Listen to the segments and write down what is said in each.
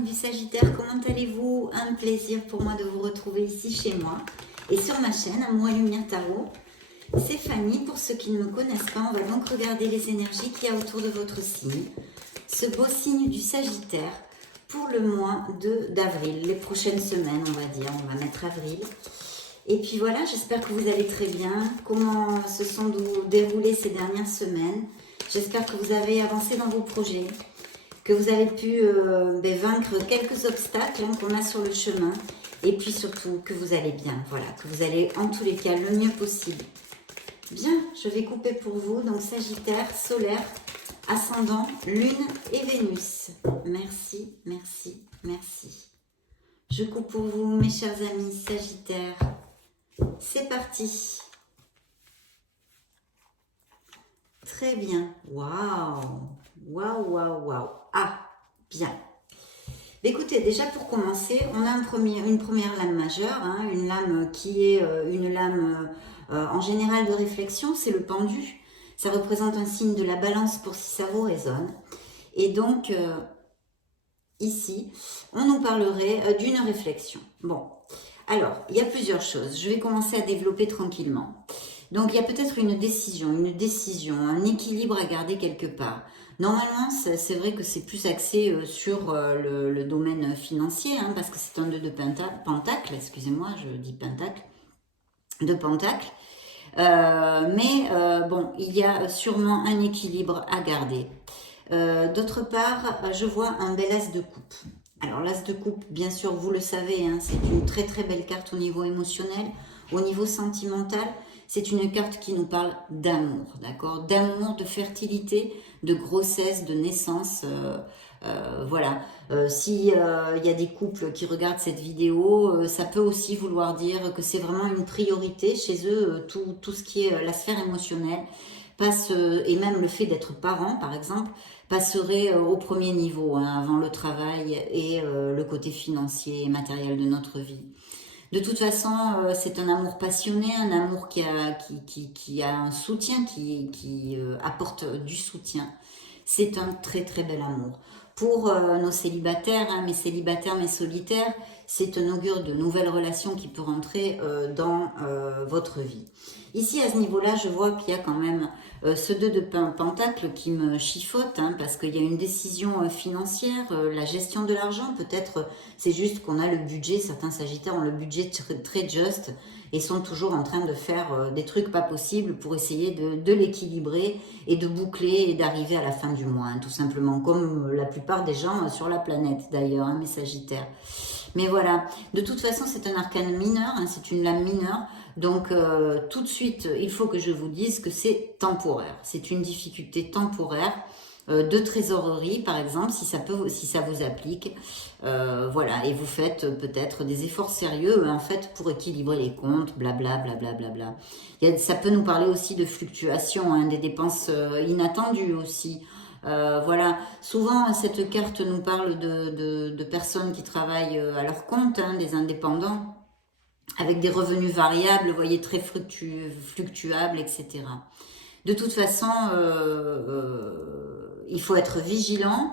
amis du Sagittaire, comment allez-vous? Un plaisir pour moi de vous retrouver ici chez moi et sur ma chaîne Amour et Lumière Tarot. C'est Fanny, pour ceux qui ne me connaissent pas, on va donc regarder les énergies qu'il y a autour de votre signe. Ce beau signe du Sagittaire pour le mois d'avril, les prochaines semaines on va dire, on va mettre avril. Et puis voilà, j'espère que vous allez très bien. Comment se sont déroulées ces dernières semaines? J'espère que vous avez avancé dans vos projets, que vous avez pu vaincre quelques obstacles qu'on a sur le chemin. Et puis surtout que vous allez bien, voilà, que vous allez en tous les cas le mieux possible. Bien, je vais couper pour vous, donc Sagittaire, solaire, ascendant, lune et Vénus. Merci, merci, merci. Je coupe pour vous, mes chers amis Sagittaires. C'est parti. Très bien. Waouh, waouh, waouh, waouh. Ah, bien. Écoutez, déjà pour commencer, on a une première lame majeure, hein, une lame qui est une lame en général de réflexion, c'est le pendu. Ça représente un signe de la balance pour si ça vous résonne. Et donc, ici, on nous parlerait d'une réflexion. Bon, alors, il y a plusieurs choses. Je vais commencer à développer tranquillement. Donc, il y a peut-être une décision, un équilibre à garder quelque part. Normalement, c'est vrai que c'est plus axé sur le domaine financier, hein, parce que c'est un 2 de pentacle, excusez-moi, je dis pentacle, de pentacle. Bon, il y a sûrement un équilibre à garder. D'autre part, je vois un bel as de coupe. Alors l'as de coupe, bien sûr, vous le savez, hein, c'est une très très belle carte au niveau émotionnel, au niveau sentimental. C'est une carte qui nous parle d'amour, d'accord? D'amour, de fertilité, de grossesse, de naissance. Voilà. S'il y a des couples qui regardent cette vidéo, ça peut aussi vouloir dire que c'est vraiment une priorité chez eux, tout ce qui est la sphère émotionnelle. Et même le fait d'être parent, par exemple, passerait au premier niveau, hein, avant le travail et le côté financier et matériel de notre vie. De toute façon, c'est un amour passionné, un amour qui a un soutien, qui apporte du soutien. C'est un très très bel amour. Pour nos célibataires, hein, mes célibataires, mes solitaires, c'est un augure de nouvelles relations qui peut rentrer dans votre vie. Ici, à ce niveau-là, je vois qu'il y a quand même ce 2 de pentacle qui me chiffote, hein, parce qu'il y a une décision financière, la gestion de l'argent, peut-être c'est juste qu'on a le budget, certains sagittaires ont le budget très juste et sont toujours en train de faire des trucs pas possibles pour essayer de l'équilibrer et de boucler et d'arriver à la fin du mois, hein, tout simplement, comme la plupart des gens sur la planète d'ailleurs, hein, mes sagittaires. Mais voilà, de toute façon c'est un arcane mineur, hein, c'est une lame mineure, donc tout de suite il faut que je vous dise que c'est temporaire, c'est une difficulté temporaire de trésorerie par exemple, si ça vous applique, voilà, et vous faites peut-être des efforts sérieux en fait pour équilibrer les comptes, blabla, blabla, blabla. Ça peut nous parler aussi de fluctuations, hein, des dépenses inattendues aussi. Voilà, souvent cette carte nous parle de personnes qui travaillent à leur compte, hein, des indépendants, avec des revenus variables, vous voyez, très fluctuables, etc. De toute façon, il faut être vigilant,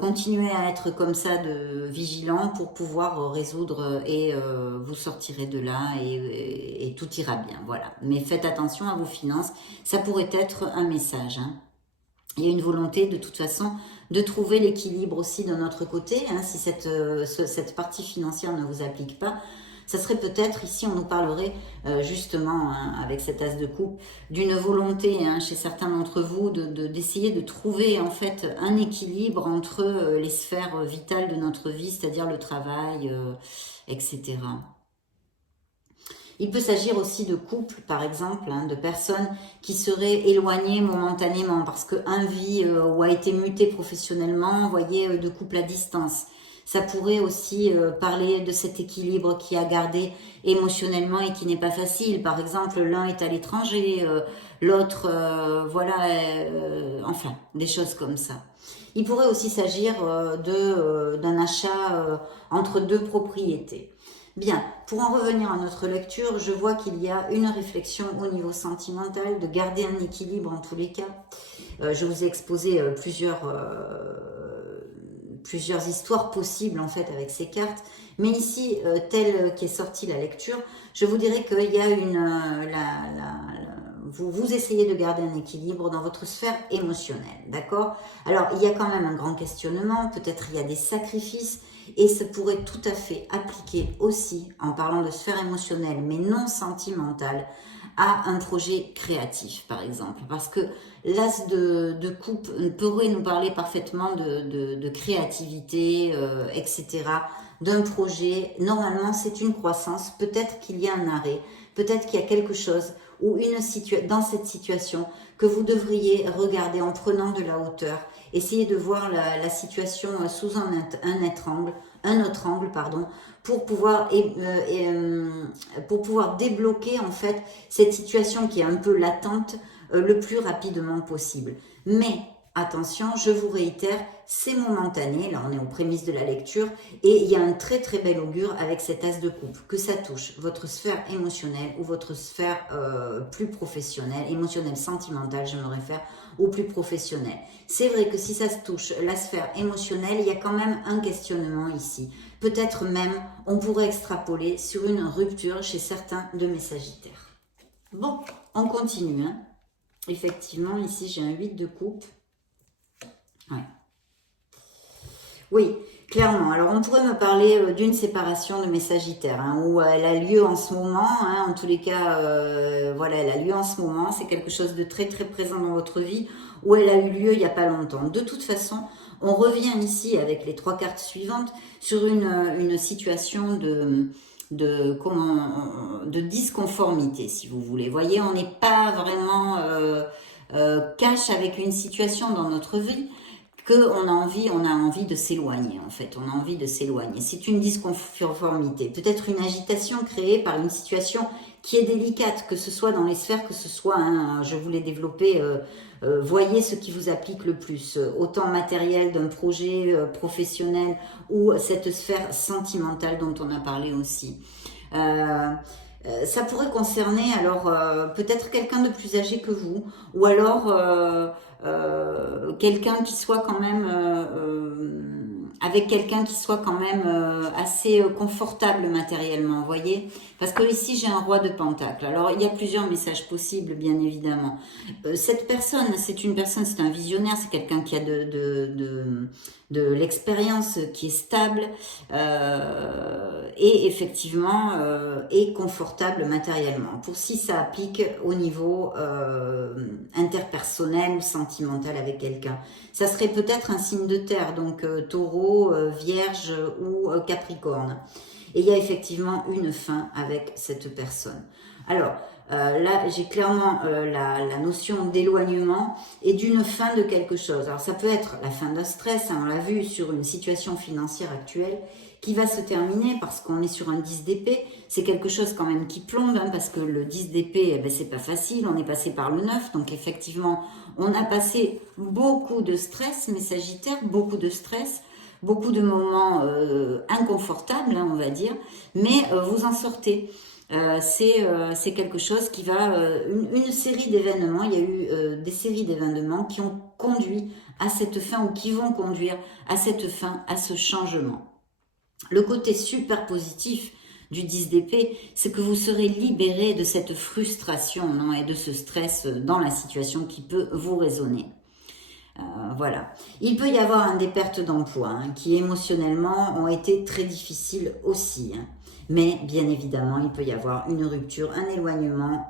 continuer à être comme ça vigilant pour pouvoir résoudre et vous sortirez de là et tout ira bien, voilà. Mais faites attention à vos finances, ça pourrait être un message, hein. Il y a une volonté de toute façon de trouver l'équilibre aussi de notre côté, hein, si cette partie financière ne vous applique pas. Ça serait peut-être, ici on nous parlerait justement, hein, avec cet as de coupe, d'une volonté, hein, chez certains d'entre vous d'essayer de trouver en fait un équilibre entre les sphères vitales de notre vie, c'est-à-dire le travail, etc. Il peut s'agir aussi de couples, par exemple, hein, de personnes qui seraient éloignées momentanément parce qu'un vit ou a été muté professionnellement, vous voyez, de couple à distance. Ça pourrait aussi parler de cet équilibre qui a gardé émotionnellement et qui n'est pas facile. Par exemple, l'un est à l'étranger, l'autre, voilà, enfin, des choses comme ça. Il pourrait aussi s'agir d'un achat entre deux propriétés. Bien, pour en revenir à notre lecture, je vois qu'il y a une réflexion au niveau sentimental, de garder un équilibre en tous les cas. Je vous ai exposé plusieurs histoires possibles en fait avec ces cartes. Mais ici, telle qu'est sortie la lecture, je vous dirais qu'il y a vous essayez de garder un équilibre dans votre sphère émotionnelle, d'accord? Alors, il y a quand même un grand questionnement, peut-être il y a des sacrifices, et ça pourrait tout à fait appliquer aussi, en parlant de sphère émotionnelle, mais non sentimentale, à un projet créatif, par exemple. Parce que l'as de coupe pourrait nous parler parfaitement de créativité, etc., d'un projet. Normalement, c'est une croissance. Peut-être qu'il y a un arrêt. Peut-être qu'il y a quelque chose ou dans cette situation que vous devriez regarder en prenant de la hauteur. Essayez de voir la situation sous un autre angle, pardon, pour pouvoir débloquer en fait cette situation qui est un peu latente le plus rapidement possible. Mais attention, je vous réitère, c'est momentané, là on est aux prémices de la lecture, et il y a un très très bel augure avec cet as de coupe, que ça touche votre sphère émotionnelle ou votre sphère plus professionnelle, émotionnelle, sentimentale, je me réfère, ou plus professionnelle. C'est vrai que si ça se touche la sphère émotionnelle, il y a quand même un questionnement ici. Peut-être même, on pourrait extrapoler sur une rupture chez certains de mes sagittaires. Bon, on continue, hein. Effectivement, ici j'ai un 8 de coupe. Ouais. Oui, clairement. Alors, on pourrait me parler d'une séparation de mes sagittaires, hein, où elle a lieu en ce moment. Hein, en tous les cas, voilà, elle a lieu en ce moment. C'est quelque chose de très, très présent dans votre vie, où elle a eu lieu il n'y a pas longtemps. De toute façon, on revient ici, avec les 3 cartes suivantes, sur une situation de disconformité, si vous voulez. Vous voyez, on n'est pas vraiment cash avec une situation dans notre vie, qu'on a envie de s'éloigner, en fait, on a envie de s'éloigner. C'est une disconformité, peut-être une agitation créée par une situation qui est délicate, que ce soit dans les sphères, que ce soit, hein, je voulais développer, voyez ce qui vous applique le plus, autant matériel d'un projet professionnel ou cette sphère sentimentale dont on a parlé aussi. Ça pourrait concerner alors peut-être quelqu'un de plus âgé que vous, ou alors quelqu'un qui soit quand même avec quelqu'un qui soit quand même assez confortable matériellement, vous voyez, parce que ici j'ai un roi de pentacle. Alors il y a plusieurs messages possibles, bien évidemment. Cette personne, c'est un visionnaire, c'est quelqu'un qui a de l'expérience, qui est stable et effectivement est confortable matériellement. Pour si ça applique au niveau interpersonnel ou sentimental avec quelqu'un. Ça serait peut-être un signe de terre, donc taureau, vierge ou capricorne. Et il y a effectivement une fin avec cette personne. Alors, là, j'ai clairement la notion d'éloignement et d'une fin de quelque chose. Alors, ça peut être la fin d'un stress, hein, on l'a vu sur une situation financière actuelle qui va se terminer parce qu'on est sur un 10 d'épée. C'est quelque chose quand même qui plombe, hein, parce que le 10 d'épée, eh ben, c'est pas facile. On est passé par le 9, donc effectivement, on a passé beaucoup de stress, mes sagittaires, beaucoup de stress, beaucoup de moments inconfortables, hein, on va dire, mais vous en sortez. C'est quelque chose qui va, une série d'événements, il y a eu des séries d'événements qui ont conduit à cette fin ou qui vont conduire à cette fin, à ce changement. Le côté super positif du 10 d'épée, c'est que vous serez libéré de cette frustration, non, et de ce stress dans la situation qui peut vous résonner. Voilà. Il peut y avoir des pertes d'emploi hein, qui émotionnellement ont été très difficiles aussi. Hein. Mais bien évidemment, il peut y avoir une rupture, un éloignement,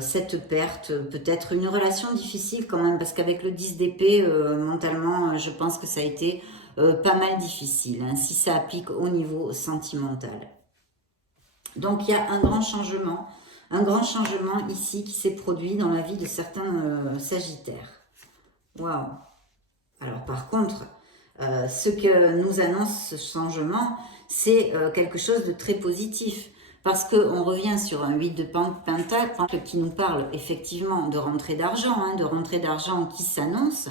cette perte, peut-être une relation difficile quand même, parce qu'avec le 10 d'épée, mentalement, je pense que ça a été pas mal difficile, hein, si ça applique au niveau sentimental. Donc il y a un grand changement ici qui s'est produit dans la vie de certains sagittaires. Waouh! Alors par contre, ce que nous annonce ce changement, c'est quelque chose de très positif. Parce qu'on revient sur un 8 de pentacle qui nous parle effectivement de rentrée d'argent, hein, de rentrée d'argent qui s'annonce.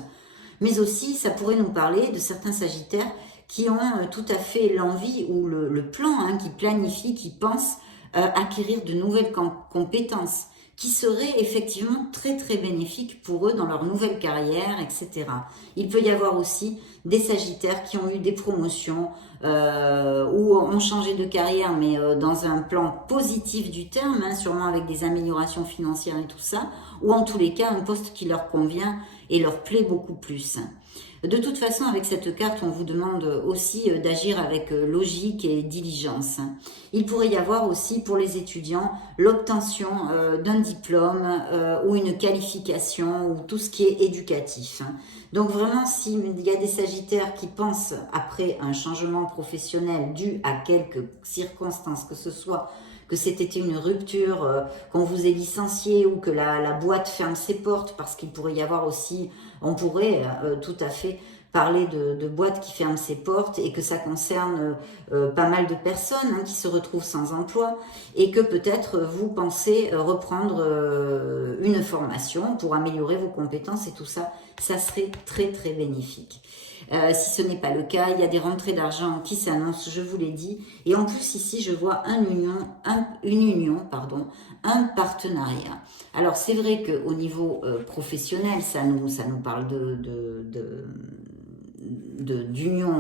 Mais aussi, ça pourrait nous parler de certains sagittaires qui ont tout à fait l'envie ou le plan, hein, qui planifient, qui pensent acquérir de nouvelles compétences. qui serait effectivement très très bénéfique pour eux dans leur nouvelle carrière, etc. Il peut y avoir aussi des Sagittaires qui ont eu des promotions ou ont changé de carrière, mais dans un plan positif du terme, hein, sûrement avec des améliorations financières et tout ça, ou en tous les cas un poste qui leur convient et leur plaît beaucoup plus. De toute façon, avec cette carte, on vous demande aussi d'agir avec logique et diligence. Il pourrait y avoir aussi pour les étudiants l'obtention d'un diplôme ou une qualification ou tout ce qui est éducatif. Donc vraiment, s'il y a des Sagittaires qui pensent après un changement professionnel dû à quelques circonstances, que ce soit que c'était une rupture, qu'on vous ait licencié ou que la boîte ferme ses portes, parce qu'il pourrait y avoir aussi, on pourrait tout à fait parler de boîtes qui ferment ses portes et que ça concerne pas mal de personnes qui se retrouvent sans emploi et que peut-être vous pensez reprendre une formation pour améliorer vos compétences et tout ça, ça serait très très bénéfique. Si ce n'est pas le cas, il y a des rentrées d'argent qui s'annoncent, je vous l'ai dit. Et en plus, ici, je vois un partenariat. Alors, c'est vrai qu'au niveau professionnel, ça nous parle d'union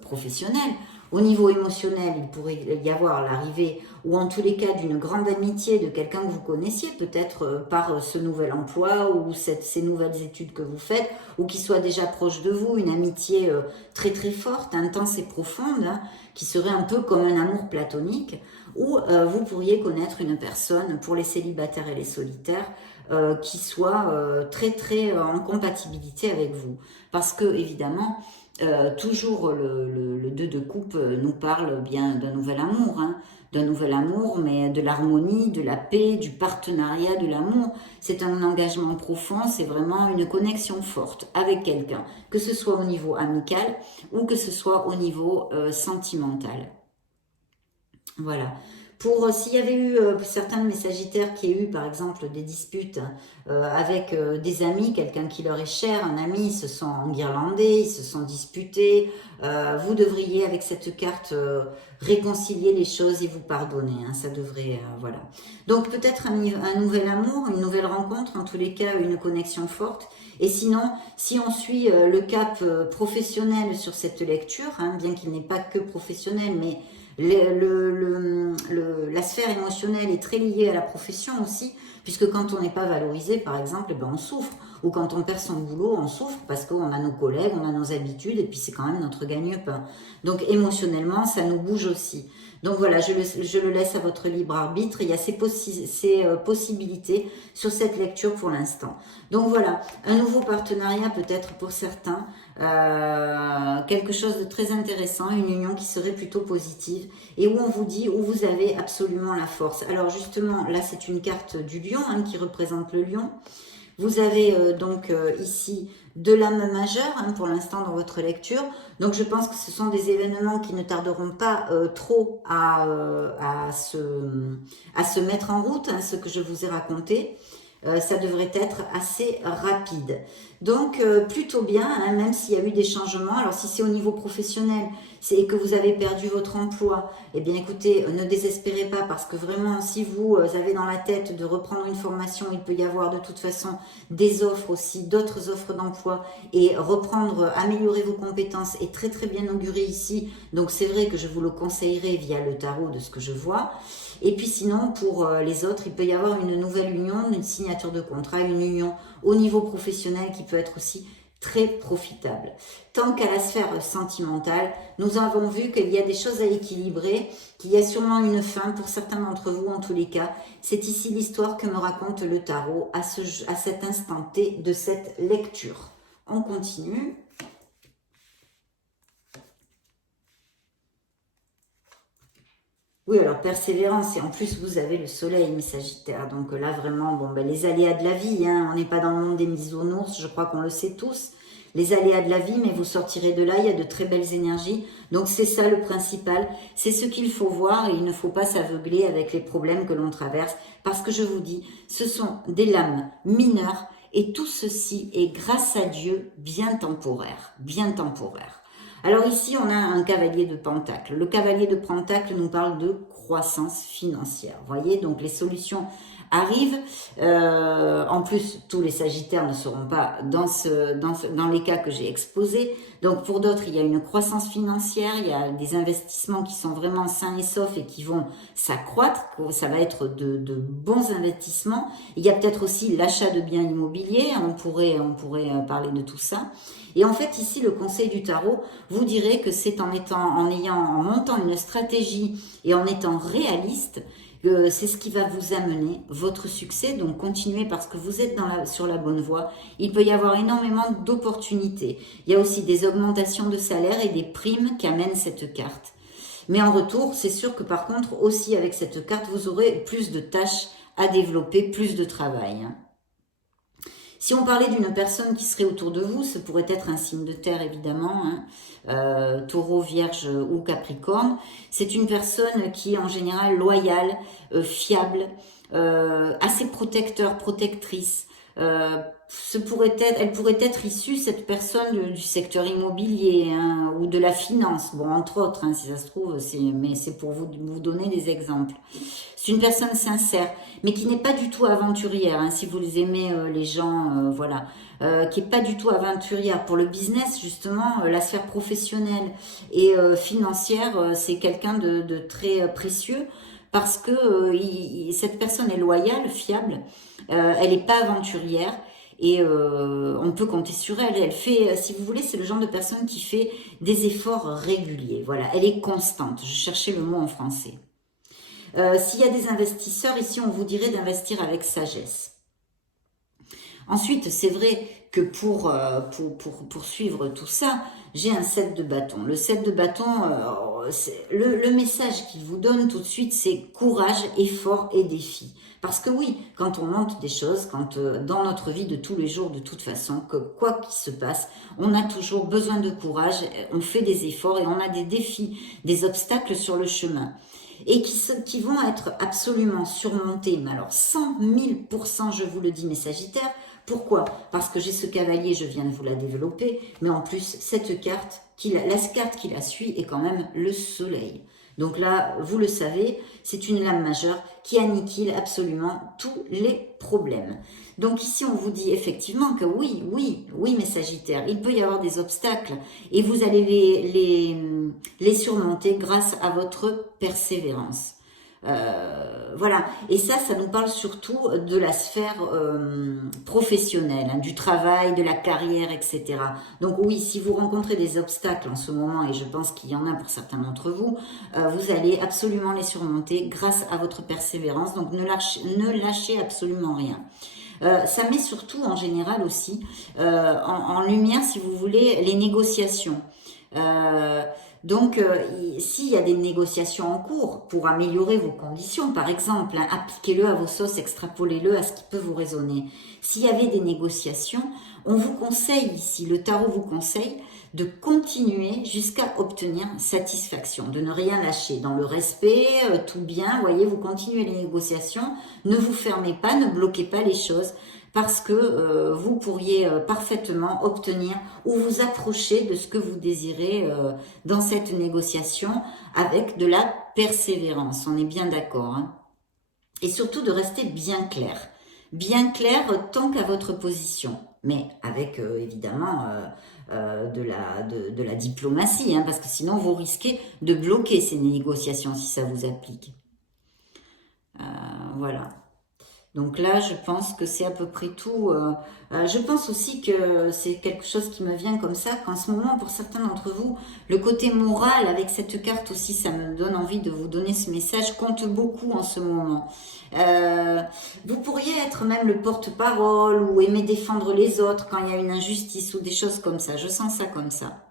professionnelle. Au niveau émotionnel, il pourrait y avoir l'arrivée, ou en tous les cas d'une grande amitié de quelqu'un que vous connaissiez, peut-être par ce nouvel emploi ou ces nouvelles études que vous faites, ou qui soit déjà proche de vous, une amitié très très forte, intense et profonde, qui serait un peu comme un amour platonique, ou vous pourriez connaître une personne, pour les célibataires et les solitaires, qui soit très très en compatibilité avec vous. Parce que, évidemment, toujours le 2 de coupe nous parle bien d'un nouvel amour, mais de l'harmonie, de la paix, du partenariat, de l'amour. C'est un engagement profond, c'est vraiment une connexion forte avec quelqu'un, que ce soit au niveau amical ou que ce soit au niveau sentimental. Voilà. Pour s'il y avait eu certains de mes Sagittaires qui aient eu par exemple des disputes avec des amis, quelqu'un qui leur est cher, un ami, ils se sont enguirlandés, ils se sont disputés, vous devriez avec cette carte réconcilier les choses et vous pardonner, ça devrait, voilà. Donc peut-être un nouvel amour, une nouvelle rencontre, en tous les cas une connexion forte. Et sinon, si on suit le cap professionnel sur cette lecture, bien qu'il n'est pas que professionnel, mais la sphère émotionnelle est très liée à la profession aussi, puisque quand on n'est pas valorisé, par exemple, on souffre. Ou quand on perd son boulot, on souffre parce qu'on a nos collègues, on a nos habitudes, et puis c'est quand même notre gagne-pain. Donc émotionnellement, ça nous bouge aussi. Donc voilà, je le laisse à votre libre arbitre. Il y a ces possibilités sur cette lecture pour l'instant. Donc voilà, un nouveau partenariat peut-être pour certains, quelque chose de très intéressant, une union qui serait plutôt positive et où on vous dit, où vous avez absolument la force. Alors justement, là c'est une carte du lion qui représente le lion. Vous avez donc ici de l'âme majeure pour l'instant dans votre lecture. Donc je pense que ce sont des événements qui ne tarderont pas trop à se mettre en route, ce que je vous ai raconté. Ça devrait être assez rapide. Donc plutôt bien, même s'il y a eu des changements. Alors si c'est au niveau professionnel et que vous avez perdu votre emploi, eh bien écoutez, ne désespérez pas parce que vraiment si vous avez dans la tête de reprendre une formation, il peut y avoir de toute façon des offres aussi, d'autres offres d'emploi et reprendre, améliorer vos compétences est très très bien auguré ici. Donc c'est vrai que je vous le conseillerais via le tarot de ce que je vois. Et puis sinon, pour les autres, il peut y avoir une nouvelle union, une signature de contrat, une union au niveau professionnel qui peut être aussi très profitable. Tant qu'à la sphère sentimentale, nous avons vu qu'il y a des choses à équilibrer, qu'il y a sûrement une fin pour certains d'entre vous en tous les cas. C'est ici l'histoire que me raconte le tarot à cet instant T de cette lecture. On continue. Oui, alors persévérance, et en plus vous avez le soleil, mes Sagittaires, donc là vraiment, les aléas de la vie, on n'est pas dans le monde des bisounours, je crois qu'on le sait tous, les aléas de la vie, mais vous sortirez de là, il y a de très belles énergies, donc c'est ça le principal, c'est ce qu'il faut voir, et il ne faut pas s'aveugler avec les problèmes que l'on traverse, parce que je vous dis, ce sont des lames mineures, et tout ceci est grâce à Dieu bien temporaire, bien temporaire. Alors ici, on a un cavalier de Pentacle. Le cavalier de Pentacle nous parle de croissance financière. Vous voyez, donc les solutions arrivent. En plus, tous les Sagittaires ne seront pas dans les cas que j'ai exposés. Donc pour d'autres, il y a une croissance financière, il y a des investissements qui sont vraiment sains et saufs et qui vont s'accroître. Ça va être de bons investissements. Il y a peut-être aussi l'achat de biens immobiliers. On pourrait parler de tout ça. Et en fait, ici, le conseil du tarot vous dirait que c'est en montant une stratégie et en étant réaliste, c'est ce qui va vous amener votre succès. Donc, continuez parce que vous êtes sur la bonne voie. Il peut y avoir énormément d'opportunités. Il y a aussi des augmentations de salaire et des primes qu'amène cette carte. Mais en retour, c'est sûr que par contre, aussi avec cette carte, vous aurez plus de tâches à développer, plus de travail. Si on parlait d'une personne qui serait autour de vous, ce pourrait être un signe de terre évidemment, Taureau, Vierge ou Capricorne. C'est une personne qui est en général loyale, fiable, assez protecteur, protectrice. Elle pourrait être issue, cette personne, du secteur immobilier ou de la finance, bon entre autres, si ça se trouve, mais c'est pour vous donner des exemples. C'est une personne sincère, mais qui n'est pas du tout aventurière, si vous les aimez les gens, voilà, qui est pas du tout aventurière. Pour le business, justement, la sphère professionnelle et financière, c'est quelqu'un de très précieux, parce que cette personne est loyale, fiable, elle n'est pas aventurière, et on peut compter sur elle. Elle fait, si vous voulez, c'est le genre de personne qui fait des efforts réguliers. Voilà, elle est constante. Je cherchais le mot en français. S'il y a des investisseurs, ici, on vous dirait d'investir avec sagesse. Ensuite, c'est vrai que pour suivre tout ça, j'ai un 7 de bâton. Le 7 de bâton, le message qu'il vous donne tout de suite, c'est courage, effort et défi. Parce que oui, quand on monte des choses, dans notre vie de tous les jours, de toute façon, que quoi qu'il se passe, on a toujours besoin de courage, on fait des efforts et on a des défis, des obstacles sur le chemin. Et qui vont être absolument surmontés, mais alors 100 000%, je vous le dis mes Sagittaires. Pourquoi? Parce que j'ai ce cavalier, je viens de vous la développer, mais en plus, cette carte, la carte qui la suit est quand même le soleil. Donc là, vous le savez, c'est une lame majeure qui anniquile absolument tous les problèmes. Donc ici, on vous dit effectivement que oui, mes Sagittaires, il peut y avoir des obstacles et vous allez les surmonter grâce à votre persévérance. Voilà, et ça nous parle surtout de la sphère professionnelle, du travail, de la carrière, etc. Donc oui, si vous rencontrez des obstacles en ce moment, et je pense qu'il y en a pour certains d'entre vous, vous allez absolument les surmonter grâce à votre persévérance, donc ne lâchez absolument rien. Ça met surtout en général aussi en lumière, si vous voulez, les négociations. Donc, s'il y a des négociations en cours pour améliorer vos conditions, par exemple, appliquez-le à vos sauces, extrapolez-le à ce qui peut vous résonner. S'il y avait des négociations, on vous conseille ici, le tarot vous conseille de continuer jusqu'à obtenir satisfaction, de ne rien lâcher, dans le respect, tout bien, voyez, vous continuez les négociations, ne vous fermez pas, ne bloquez pas les choses, parce que vous pourriez parfaitement obtenir ou vous approcher de ce que vous désirez dans cette négociation avec de la persévérance, on est bien d'accord. Et surtout de rester bien clair tant qu'à votre position, mais avec évidemment de la diplomatie, parce que sinon vous risquez de bloquer ces négociations si ça vous applique. Voilà. Donc là, je pense que c'est à peu près tout. Je pense aussi que c'est quelque chose qui me vient comme ça, qu'en ce moment, pour certains d'entre vous, le côté moral, avec cette carte aussi, ça me donne envie de vous donner ce message, compte beaucoup en ce moment. Vous pourriez être même le porte-parole ou aimer défendre les autres quand il y a une injustice ou des choses comme ça. Je sens ça comme ça.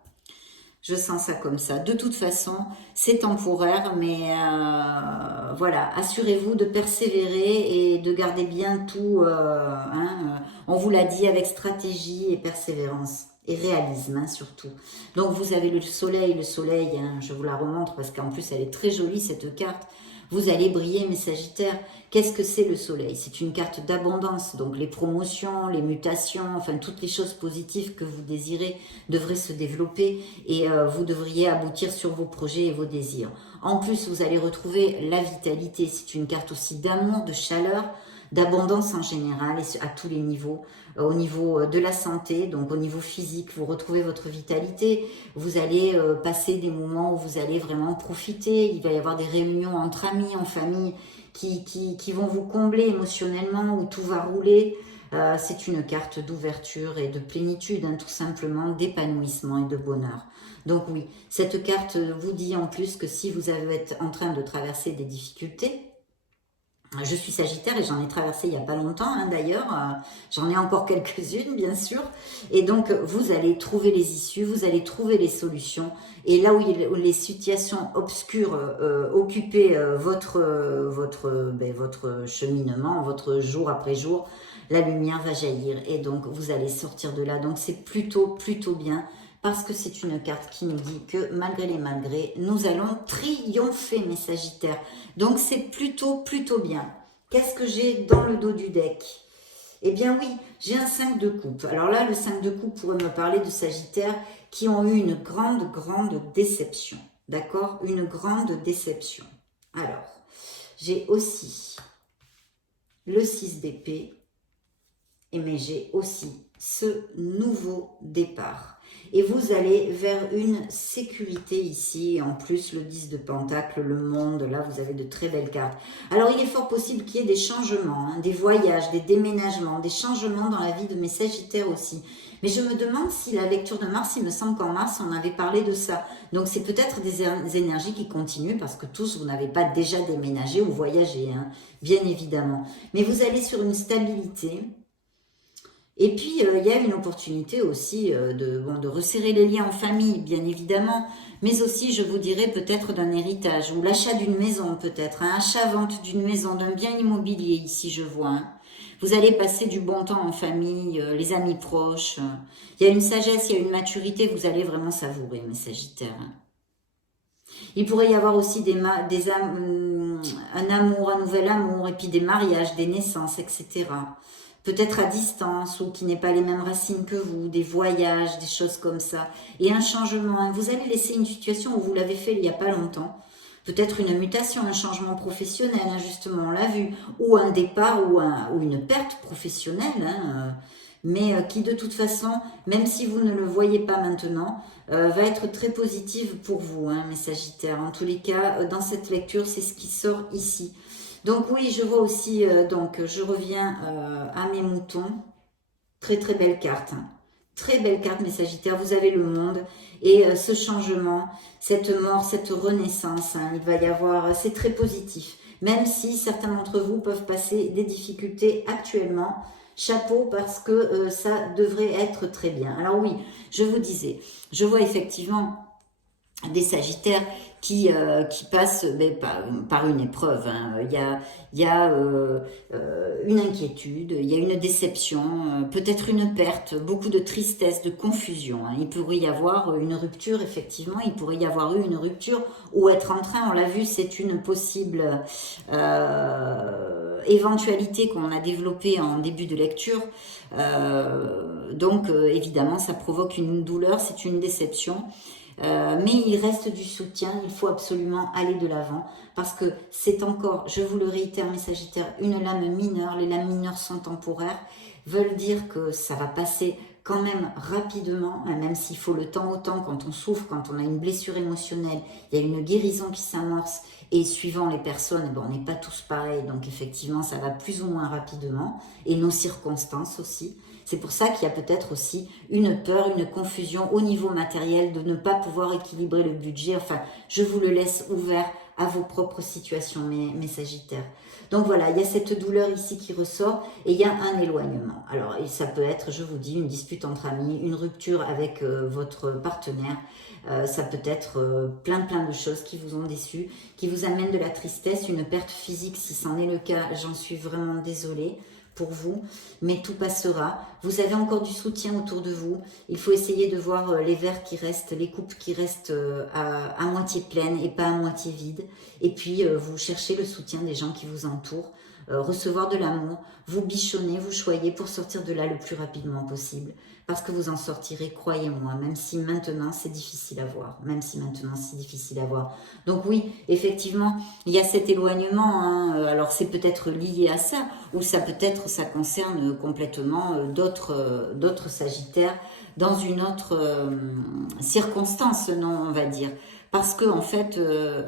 Je sens ça comme ça. De toute façon, c'est temporaire, mais voilà, assurez-vous de persévérer et de garder bien tout. On vous l'a dit, avec stratégie et persévérance et réalisme surtout. Donc vous avez le soleil, je vous la remontre parce qu'en plus elle est très jolie cette carte. Vous allez briller mes Sagittaires. Qu'est-ce que c'est le soleil? C'est une carte d'abondance, donc les promotions, les mutations, enfin toutes les choses positives que vous désirez devraient se développer et vous devriez aboutir sur vos projets et vos désirs. En plus, vous allez retrouver la vitalité. C'est une carte aussi d'amour, de chaleur, d'abondance en général et à tous les niveaux. Au niveau de la santé, donc au niveau physique, vous retrouvez votre vitalité. Vous allez passer des moments où vous allez vraiment profiter. Il va y avoir des réunions entre amis, en famille, qui vont vous combler émotionnellement, où tout va rouler. C'est une carte d'ouverture et de plénitude, hein, tout simplement, d'épanouissement et de bonheur. Donc oui, cette carte vous dit en plus que si vous êtes en train de traverser des difficultés, je suis Sagittaire et j'en ai traversé il n'y a pas longtemps, hein, d'ailleurs, j'en ai encore quelques-unes bien sûr, et donc vous allez trouver les issues, vous allez trouver les solutions, et là où les situations obscures occupaient votre cheminement, votre jour après jour, la lumière va jaillir, et donc vous allez sortir de là, donc c'est plutôt bien, parce que c'est une carte qui nous dit que malgré les malgrés, nous allons triompher, mes Sagittaires. Donc c'est plutôt bien. Qu'est-ce que j'ai dans le dos du deck? Eh bien oui, j'ai un 5 de coupe. Alors là, le 5 de coupe pourrait me parler de Sagittaires qui ont eu une grande déception. D'accord? Une grande déception. Alors, j'ai aussi le 6 d'épée, mais j'ai aussi ce nouveau départ. Et vous allez vers une sécurité ici, et en plus le 10 de Pentacle, le monde, là vous avez de très belles cartes. Alors il est fort possible qu'il y ait des changements, hein, des voyages, des déménagements, des changements dans la vie de mes Sagittaires aussi. Mais je me demande si la lecture de Mars, il me semble qu'en Mars on avait parlé de ça. Donc c'est peut-être des énergies qui continuent, parce que tous vous n'avez pas déjà déménagé ou voyagé, hein, bien évidemment. Mais vous allez sur une stabilité. Et puis, il y a une opportunité aussi de resserrer les liens en famille, bien évidemment, mais aussi, je vous dirais, peut-être d'un héritage, ou l'achat d'une maison, peut-être, un achat-vente d'une maison, d'un bien immobilier, ici, je vois. Hein. Vous allez passer du bon temps en famille, les amis proches. Il y a une sagesse, il y a une maturité, vous allez vraiment savourer, mes Sagittaires. Hein. Il pourrait y avoir aussi un amour, un nouvel amour, et puis des mariages, des naissances, etc., peut-être à distance ou qui n'ait pas les mêmes racines que vous, des voyages, des choses comme ça, et un changement. Vous allez laisser une situation où vous l'avez fait il n'y a pas longtemps, peut-être une mutation, un changement professionnel, hein, justement, on l'a vu, ou un départ ou une perte professionnelle, hein, mais qui de toute façon, même si vous ne le voyez pas maintenant, va être très positive pour vous, hein, mes Sagittaires. En tous les cas, dans cette lecture, c'est ce qui sort ici. Donc oui, je vois aussi, donc je reviens à mes moutons. Très belle carte. Hein. Très belle carte, mes Sagittaires. Vous avez le monde et ce changement, cette mort, cette renaissance. Hein, il va y avoir, c'est très positif. Même si certains d'entre vous peuvent passer des difficultés actuellement. Chapeau parce que ça devrait être très bien. Alors oui, je vous disais, je vois effectivement des Sagittaires qui passent par une épreuve. Hein. Il y a une inquiétude, il y a une déception, peut-être une perte, beaucoup de tristesse, de confusion. Hein. Il pourrait y avoir une rupture, effectivement, il pourrait y avoir eu une rupture ou être en train, on l'a vu, c'est une possible éventualité qu'on a développée en début de lecture. Donc, évidemment, ça provoque une douleur, c'est une déception. Mais il reste du soutien, il faut absolument aller de l'avant parce que c'est encore, je vous le réitère mes Sagittaires, une lame mineure. Les lames mineures sont temporaires, veulent dire que ça va passer quand même rapidement, même s'il faut le temps au temps, quand on souffre, quand on a une blessure émotionnelle, il y a une guérison qui s'amorce et suivant les personnes, on n'est pas tous pareils, donc effectivement ça va plus ou moins rapidement et nos circonstances aussi. C'est pour ça qu'il y a peut-être aussi une peur, une confusion au niveau matériel de ne pas pouvoir équilibrer le budget. Enfin, je vous le laisse ouvert à vos propres situations, mes Sagittaires. Donc voilà, il y a cette douleur ici qui ressort et il y a un éloignement. Alors, et ça peut être, je vous dis, une dispute entre amis, une rupture avec votre partenaire. Ça peut être plein de choses qui vous ont déçu, qui vous amènent de la tristesse, une perte physique si c'en est le cas. J'en suis vraiment désolée pour vous, mais tout passera. Vous avez encore du soutien autour de vous. Il faut essayer de voir les verres qui restent, les coupes qui restent à moitié pleines et pas à moitié vides. Et puis, vous cherchez le soutien des gens qui vous entourent recevoir de l'amour, vous bichonnez, vous choyez pour sortir de là le plus rapidement possible. Parce que vous en sortirez, croyez-moi, même si maintenant c'est difficile à voir. Même si maintenant c'est difficile à voir. Donc oui, effectivement, il y a cet éloignement. Hein. Alors c'est peut-être lié à ça, ou ça peut-être ça concerne complètement d'autres Sagittaires dans une autre circonstance, non, on va dire. Parce que en fait,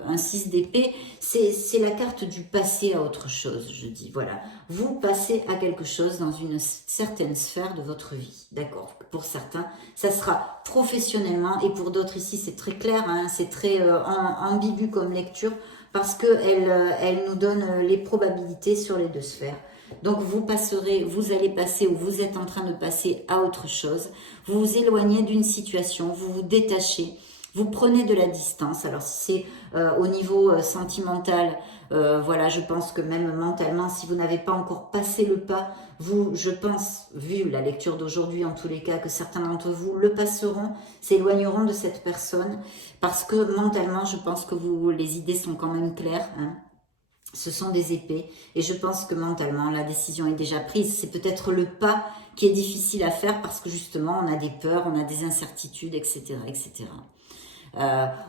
un 6 d'épée, c'est la carte du passer à autre chose, je dis. Voilà, vous passez à quelque chose dans une certaine sphère de votre vie, d'accord. Pour certains, ça sera professionnellement, et pour d'autres ici, c'est très clair, hein, c'est très ambigu comme lecture, parce qu'elle nous donne les probabilités sur les deux sphères. Donc vous allez passer, ou vous êtes en train de passer à autre chose. Vous vous éloignez d'une situation, vous vous détachez, vous prenez de la distance. Alors si c'est au niveau sentimental, voilà, je pense que même mentalement, si vous n'avez pas encore passé le pas, je pense, vu la lecture d'aujourd'hui en tous les cas, que certains d'entre vous le passeront, s'éloigneront de cette personne, parce que mentalement, je pense que les idées sont quand même claires, hein. Ce sont des épées, et je pense que mentalement, la décision est déjà prise. C'est peut-être le pas qui est difficile à faire, parce que justement, on a des peurs, on a des incertitudes, etc. etc.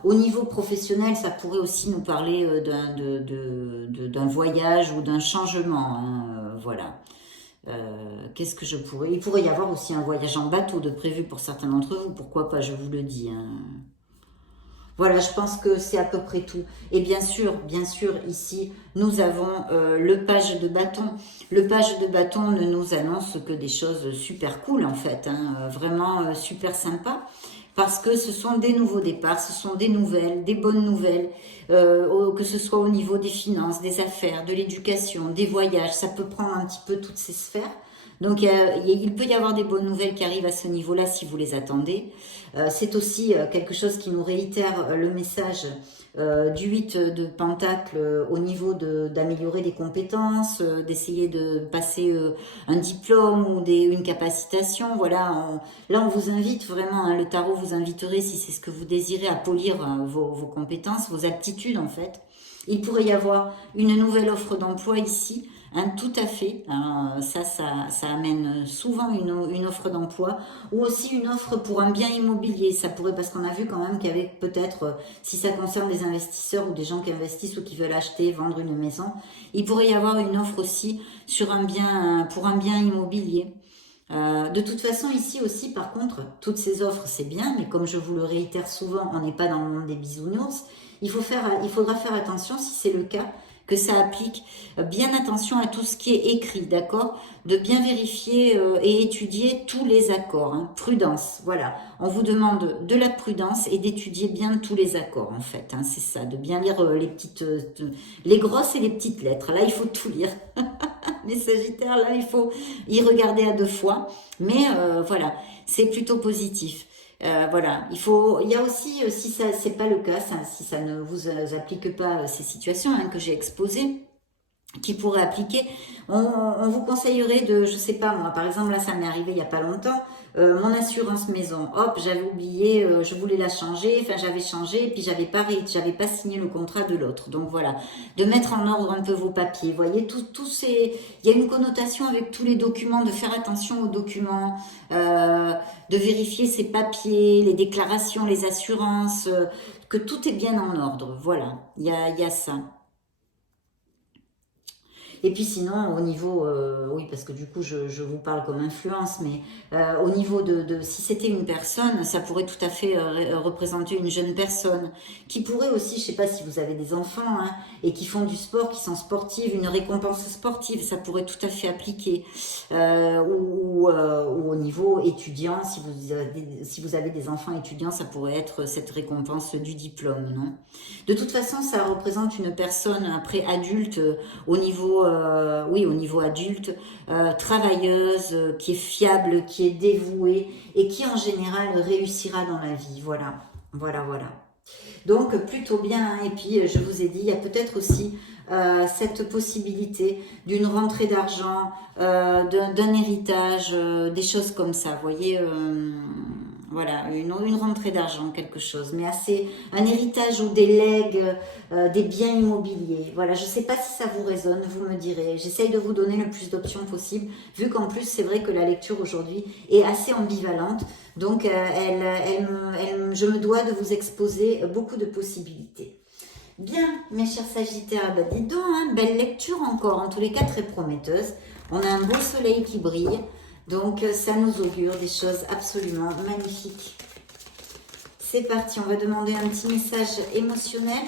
Au niveau professionnel, ça pourrait aussi nous parler d'un voyage ou d'un changement, hein, voilà. Qu'est-ce que je pourrais... Il pourrait y avoir aussi un voyage en bateau de prévu pour certains d'entre vous, pourquoi pas, je vous le dis, hein. Voilà, je pense que c'est à peu près tout. Et bien sûr, ici, nous avons le page de bâton. Le page de bâton ne nous annonce que des choses super cool, en fait, hein, vraiment super sympa. Parce que ce sont des nouveaux départs, ce sont des nouvelles, des bonnes nouvelles, que ce soit au niveau des finances, des affaires, de l'éducation, des voyages, ça peut prendre un petit peu toutes ces sphères. Donc il peut y avoir des bonnes nouvelles qui arrivent à ce niveau-là si vous les attendez. C'est aussi quelque chose qui nous réitère le message du 8 de Pentacle au niveau d'améliorer des compétences, d'essayer de passer un diplôme ou une capacitation. Voilà, là on vous invite vraiment, hein, le tarot vous inviterait, si c'est ce que vous désirez, à polir vos compétences, vos aptitudes en fait. Il pourrait y avoir une nouvelle offre d'emploi ici, hein, tout à fait. Ça amène souvent une offre d'emploi, ou aussi une offre pour un bien immobilier. Ça pourrait, parce qu'on a vu quand même qu'il y avait peut-être, si ça concerne des investisseurs ou des gens qui investissent ou qui veulent acheter, vendre une maison, il pourrait y avoir une offre aussi sur pour un bien immobilier. De toute façon, ici aussi, par contre, toutes ces offres, c'est bien, mais comme je vous le réitère souvent, on n'est pas dans le monde des bisounours. Il faudra faire attention, si c'est le cas, que ça applique bien attention à tout ce qui est écrit, d'accord? De bien vérifier et étudier tous les accords, hein. Prudence, voilà. On vous demande de la prudence et d'étudier bien tous les accords, en fait, hein. C'est ça, de bien lire les grosses et les petites lettres. Là, il faut tout lire. Les Sagittaires, là, il faut y regarder à deux fois. Mais voilà, c'est plutôt positif. Voilà, il y a aussi, si ça c'est pas le cas, si ça ne vous applique pas ces situations, hein, que j'ai exposées, qui pourraient appliquer, on vous conseillerait de, je sais pas moi, par exemple, là ça m'est arrivé il y a pas longtemps, mon assurance maison, hop, j'avais oublié, je voulais la changer, enfin j'avais changé, et puis j'avais pas signé le contrat de l'autre. Donc voilà, de mettre en ordre un peu vos papiers. Vous voyez, il y a une connotation avec tous les documents, de faire attention aux documents, de vérifier ses papiers, les déclarations, les assurances, que tout est bien en ordre. Voilà, il y a ça. Et puis sinon, au niveau, oui, parce que du coup, je vous parle comme influence, mais au niveau si c'était une personne, ça pourrait tout à fait représenter une jeune personne, qui pourrait aussi, je sais pas si vous avez des enfants, hein, et qui font du sport, qui sont sportives, une récompense sportive, ça pourrait tout à fait appliquer. Ou au niveau étudiant, si vous avez des enfants étudiants, ça pourrait être cette récompense du diplôme, non? De toute façon, ça représente une personne après adulte, au niveau au niveau adulte, travailleuse, qui est fiable, qui est dévouée et qui en général réussira dans la vie. Voilà, voilà, voilà. Donc plutôt bien, hein. Et puis je vous ai dit, il y a peut-être aussi cette possibilité d'une rentrée d'argent, d'un héritage, des choses comme ça, vous voyez, voilà, une rentrée d'argent, quelque chose, mais assez, un héritage ou des legs, des biens immobiliers. Voilà, je ne sais pas si ça vous résonne, vous me direz. J'essaye de vous donner le plus d'options possible, vu qu'en plus, c'est vrai que la lecture aujourd'hui est assez ambivalente. Donc, je me dois de vous exposer beaucoup de possibilités. Bien, mes chers Sagittaires, bah dis donc, hein, belle lecture encore, en tous les cas très prometteuse. On a un beau soleil qui brille, donc ça nous augure des choses absolument magnifiques. C'est parti, on va demander un petit message émotionnel.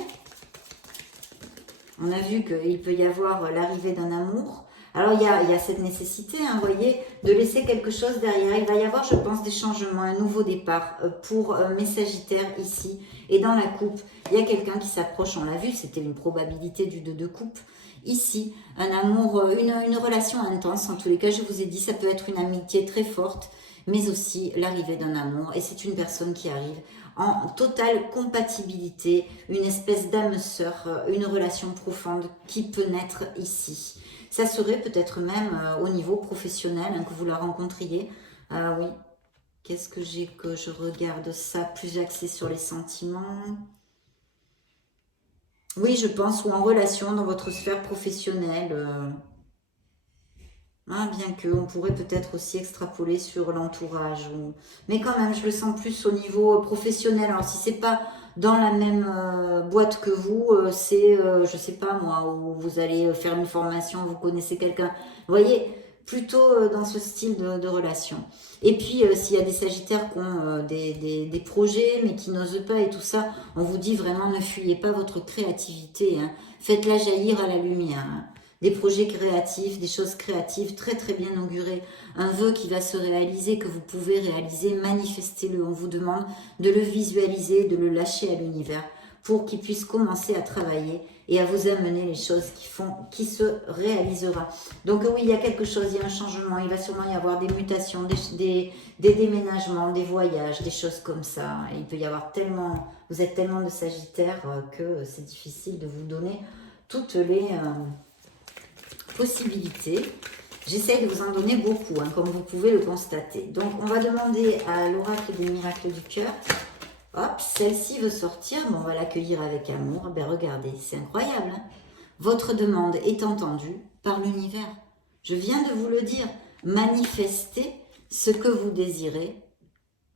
On a vu qu'il peut y avoir l'arrivée d'un amour. Alors, il y a cette nécessité, hein, vous voyez, de laisser quelque chose derrière. Il va y avoir, je pense, des changements, un nouveau départ pour mes Sagittaires ici. Et dans la coupe, il y a quelqu'un qui s'approche, on l'a vu, c'était une probabilité du 2 de coupe. Ici, un amour, une relation intense. En tous les cas, je vous ai dit, ça peut être une amitié très forte, mais aussi l'arrivée d'un amour. Et c'est une personne qui arrive en totale compatibilité, une espèce d'âme sœur, une relation profonde qui peut naître ici. Ça serait peut-être même au niveau professionnel, hein, que vous la rencontriez. Ah oui, qu'est-ce que j'ai que je regarde ça, plus axé sur les sentiments. Oui, je pense, ou en relation dans votre sphère professionnelle. Hein, bien que on pourrait peut-être aussi extrapoler sur l'entourage. Mais quand même, je le sens plus au niveau professionnel. Alors si c'est pas dans la même boîte que vous, c'est, je sais pas moi, où vous allez faire une formation, vous connaissez quelqu'un. Vous voyez, plutôt dans ce style de relation. Et puis, s'il y a des Sagittaires qui ont des projets, mais qui n'osent pas et tout ça, on vous dit vraiment, ne fuyez pas votre créativité. Hein. Faites-la jaillir à la lumière. Hein. Des projets créatifs, des choses créatives très très bien augurées, un vœu qui va se réaliser, que vous pouvez réaliser, manifestez-le. On vous demande de le visualiser, de le lâcher à l'univers pour qu'il puisse commencer à travailler et à vous amener les choses qui se réalisera. Donc oui, il y a quelque chose, il y a un changement, il va sûrement y avoir des mutations, des déménagements, des voyages, des choses comme ça. Et il peut y avoir tellement, vous êtes tellement de Sagittaires que c'est difficile de vous donner toutes les possibilités. J'essaie de vous en donner beaucoup, hein, comme vous pouvez le constater. Donc, on va demander à l'oracle des miracles du cœur. Hop, celle-ci veut sortir, mais on va l'accueillir avec amour. Ben, regardez, c'est incroyable. Hein. Votre demande est entendue par l'univers. Je viens de vous le dire. Manifestez ce que vous désirez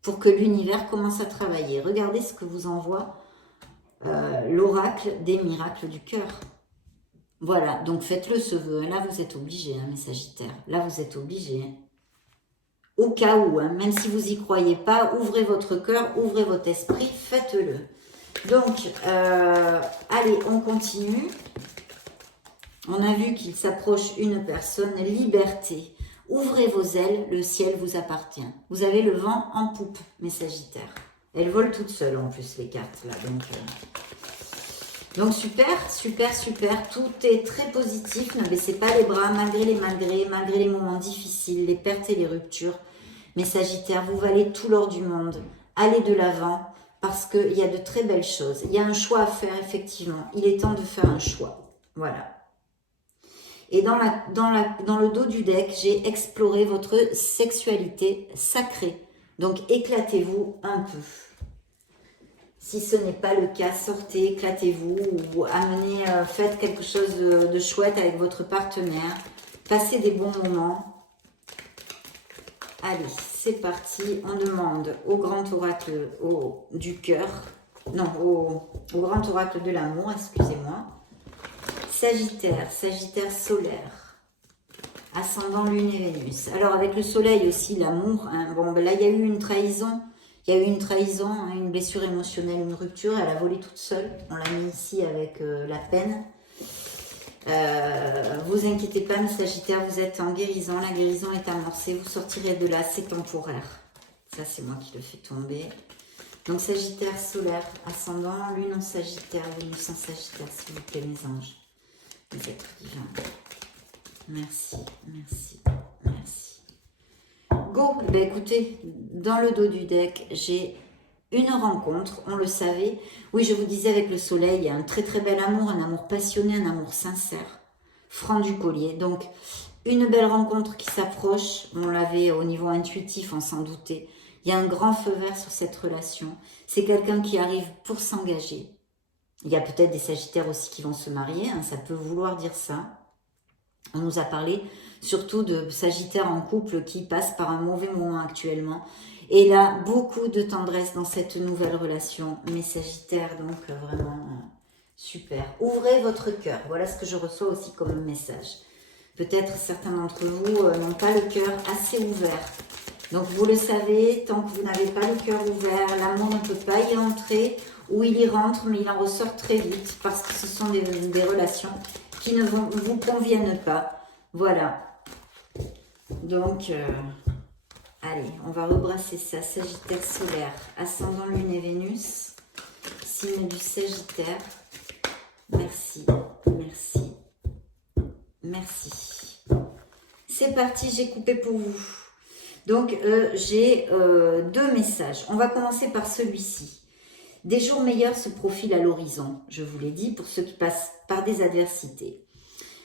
pour que l'univers commence à travailler. Regardez ce que vous envoie l'oracle des miracles du cœur. Voilà, donc faites-le ce vœu. Là, vous êtes obligés, hein, mes Sagittaires. Là, vous êtes obligés. Hein. Au cas où, hein, même si vous n'y croyez pas, ouvrez votre cœur, ouvrez votre esprit, faites-le. Donc, allez, on continue. On a vu qu'il s'approche une personne, liberté. Ouvrez vos ailes, le ciel vous appartient. Vous avez le vent en poupe, mes Sagittaires. Elles volent toutes seules, en plus, les cartes, là. Donc super, super, super, tout est très positif, ne baissez pas les bras malgré les moments difficiles, les pertes et les ruptures. Mes Sagittaires, vous valez tout l'or du monde, allez de l'avant parce qu'il y a de très belles choses. Il y a un choix à faire effectivement, il est temps de faire un choix, voilà. Et dans le dos du deck, j'ai exploré votre sexualité sacrée, donc éclatez-vous un peu. Si ce n'est pas le cas, sortez, éclatez-vous ou amenez, faites quelque chose de chouette avec votre partenaire. Passez des bons moments. Allez, c'est parti. On demande au grand oracle du cœur, non, au grand oracle de l'amour, excusez-moi. Sagittaire, Sagittaire solaire, ascendant Lune et Vénus. Alors avec le soleil aussi, l'amour, hein, bon, ben là il y a eu une trahison. Il y a eu une trahison, hein, une blessure émotionnelle, une rupture. Elle a volé toute seule. On l'a mis ici avec la peine. Vous inquiétez pas, mes Sagittaires, vous êtes en guérison. La guérison est amorcée. Vous sortirez de là, c'est temporaire. Ça, c'est moi qui le fais tomber. Donc, Sagittaire solaire, ascendant, Lune en Sagittaire, Vénus en Sagittaire, s'il vous plaît, mes anges. Mes êtres divins. Merci, merci, merci. Go, ben écoutez, dans le dos du deck, j'ai une rencontre, on le savait. Oui, je vous disais avec le soleil, il y a un très très bel amour, un amour passionné, un amour sincère, franc du collier. Donc, une belle rencontre qui s'approche, on l'avait au niveau intuitif, on s'en doutait. Il y a un grand feu vert sur cette relation. C'est quelqu'un qui arrive pour s'engager. Il y a peut-être des Sagittaires aussi qui vont se marier, hein, ça peut vouloir dire ça. On nous a parlé surtout de Sagittaires en couple qui passent par un mauvais moment actuellement. Et là, beaucoup de tendresse dans cette nouvelle relation. Mes Sagittaires, donc vraiment super. Ouvrez votre cœur. Voilà ce que je reçois aussi comme message. Peut-être certains d'entre vous n'ont pas le cœur assez ouvert. Donc vous le savez, tant que vous n'avez pas le cœur ouvert, l'amour ne peut pas y entrer, ou il y rentre, mais il en ressort très vite, parce que ce sont des relations qui ne vous conviennent pas. Voilà. Donc, allez, on va rebrasser ça. Sagittaire solaire, ascendant Lune et Vénus, signe du Sagittaire. Merci, merci, merci. C'est parti, j'ai coupé pour vous. Donc, j'ai 2 messages. On va commencer par celui-ci. Des jours meilleurs se profilent à l'horizon, je vous l'ai dit, pour ceux qui passent par des adversités.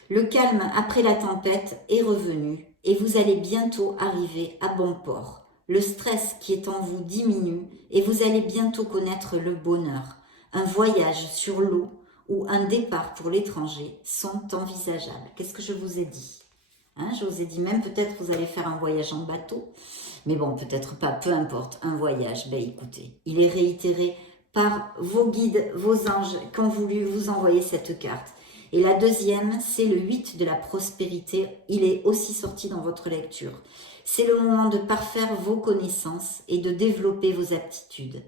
Le calme après la tempête est revenu et vous allez bientôt arriver à bon port. Le stress qui est en vous diminue et vous allez bientôt connaître le bonheur. Un voyage sur l'eau ou un départ pour l'étranger sont envisageables. Qu'est-ce que je vous ai dit ? Je vous ai dit même peut-être vous allez faire un voyage en bateau, mais bon, peut-être pas, peu importe, un voyage. Ben écoutez, il est réitéré par vos guides, vos anges qui ont voulu vous envoyer cette carte. Et la deuxième, c'est le 8 de la prospérité. Il est aussi sorti dans votre lecture. C'est le moment de parfaire vos connaissances et de développer vos aptitudes.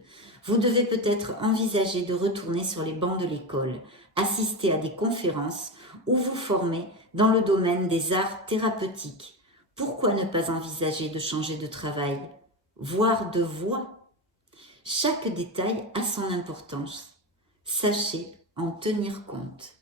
Vous devez peut-être envisager de retourner sur les bancs de l'école, assister à des conférences ou vous former dans le domaine des arts thérapeutiques. Pourquoi ne pas envisager de changer de travail, voire de voie ? Chaque détail a son importance. Sachez en tenir compte.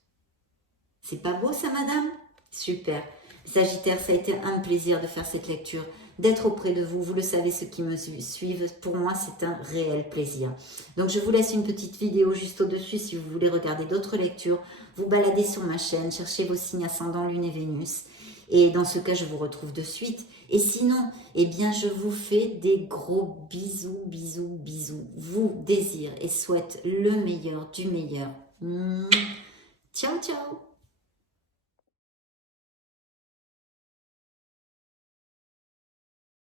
C'est pas beau ça, madame ? Super. Sagittaire, ça a été un plaisir de faire cette lecture, d'être auprès de vous. Vous le savez, ceux qui me suivent, pour moi, c'est un réel plaisir. Donc, je vous laisse une petite vidéo juste au-dessus si vous voulez regarder d'autres lectures. Vous baladez sur ma chaîne, cherchez vos signes ascendants Lune et Vénus. Et dans ce cas, je vous retrouve de suite. Et sinon, eh bien, je vous fais des gros bisous, bisous, bisous. Vous désire et souhaite le meilleur du meilleur. Ciao, ciao.